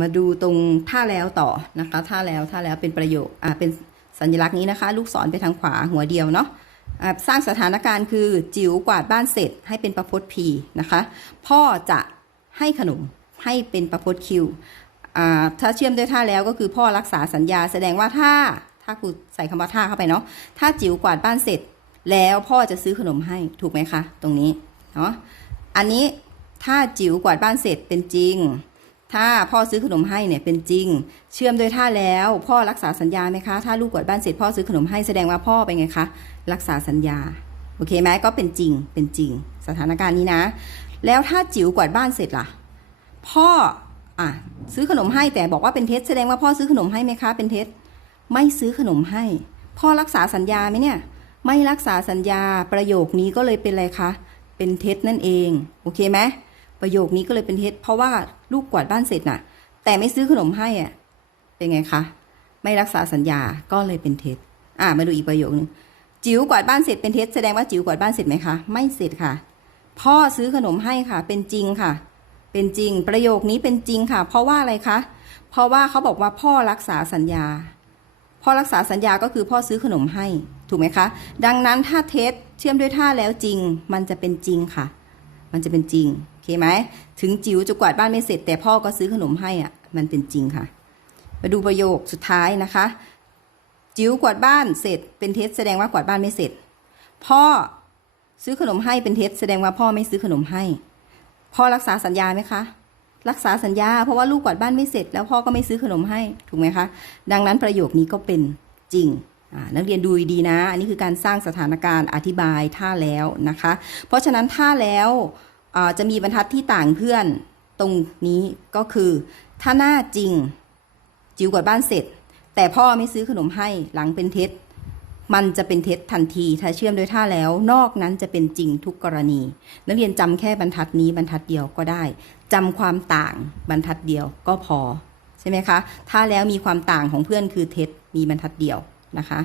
มาดูตรงท่าแล้วต่อนะคะท่าแล้วท่าแล้วเป็นประโยคเป็นสัญลักษณ์นี้นะคะ ลูกศรไปทางขวาหัวเดียวเนาะสร้างสถานการณ์คือจิ๋วกวาดบ้านเสร็จให้เป็นประพจน์พีนะคะ พ่อจะให้ขนมให้เป็นประพจน์คิวถ้าเชื่อมด้วยท่าแล้วก็คือพ่อรักษาสัญญาแสดงว่าถ้าถ้าครูใส่คำว่าท่าเข้าไปเนาะถ้าจิ๋วกวาดบ้านเสร็จ แล้วพ่อจะซื้อขนมให้ถูกไหมคะ ตรงนี้เนาะอันนี้ถ้าจิ๋วกวาดบ้านเสร็จเป็นจริง ถ้าพ่อซื้อขนมให้เนี่ยเป็นจริง เชื่อมโดยท่าแล้ว พ่อรักษาสัญญาไหมคะ ถ้าลูกกวาดบ้านเสร็จพ่อซื้อขนมให้แสดงว่าพ่อเป็นไงคะรักษาสัญญาโอเคไหมก็เป็นจริงเป็นจริง สถานการณ์นี้นะ แล้วถ้าจิ๋วกวาดบ้านเสร็จล่ะ พ่ออะซื้อขนมให้แต่บอกว่าเป็นเท็จแสดงว่าพ่อซื้อขนมให้ไหมคะ เป็นเท็จไม่ซื้อขนมให้ พ่อรักษาสัญญาไหมเนี่ย ไม่รักษาสัญญาประโยคนี้ก็เลยเป็นอะไรคะเป็นเท็จนั่นเอง โอเคไหม ประโยคนี้ก็เลยเป็นเท็จเพราะว่าลูกกวาดบ้านเสร็จน่ะ แต่ไม่ซื้อขนมให้อะ เป็นไงคะ ไม่รักษาสัญญาก็เลยเป็นเท็จอ่ามาดูอีกประโยคนึงจิ๋วกวาดบ้านเสร็จเป็นเท็จแสดงว่าจิ๋วกวาดบ้านเสร็จไหมคะ ไม่เสร็จค่ะ พ่อซื้อขนมให้ค่ะ เป็นจริงค่ะ เป็นจริง ประโยคนี้เป็นจริงค่ะ เพราะว่าอะไรคะ เพราะว่าเขาบอกว่าพ่อรักษาสัญญา พ่อรักษาสัญญาก็คือพ่อซื้อขนมให้ ถูกไหมคะ ดังนั้นถ้าเท็จเชื่อมด้วยท่าแล้วจริง มันจะเป็นจริงค่ะ มันจะเป็นจริง เคไหมถึงจิ๋วจะกวาดบ้านไม่เสร็จ แต่พ่อก็ซื้อขนมให้อะ มันเป็นจริงค่ะ มาดูประโยคสุดท้ายนะคะ จิ๋วกวาดบ้านเสร็จ เป็นเท็จแสดงว่ากวาดบ้านไม่เสร็จ พ่อซื้อขนมให้เป็นเท็จแสดงว่าพ่อไม่ซื้อขนมให้ พ่อรักษาสัญญาไหมคะ รักษาสัญญา เพราะว่าลูกกวาดบ้านไม่เสร็จ แล้วพ่อก็ไม่ซื้อขนมให้ถูกไหมคะ ดังนั้นประโยคนี้ก็เป็นจริงนักเรียนดูดีนะ อันนี้คือการสร้างสถานการณ์อธิบายท่าแล้วนะคะ เพราะฉะนั้นท่าแล้ว จะมีบรรทัดที่ต่างเพื่อนตรงนี้ก็คือ ถ้าหน้าจริง จิ๋วกวาดบ้านเสร็จ แต่พ่อไม่ซื้อขนมให้หลังเป็นเท็จ มันจะเป็นเท็จทันทีถ้าเชื่อมโดยท่าแล้ว นอกนั้นจะเป็นจริงทุกกรณี นักเรียนจำแค่บรรทัดนี้บรรทัดเดียวก็ได้จำความต่างบรรทัดเดียวก็พอใช่ไหมคะ ถ้าแล้วมีความต่างของเพื่อนคือเท็จมีบรรทัดเดียวนะคะ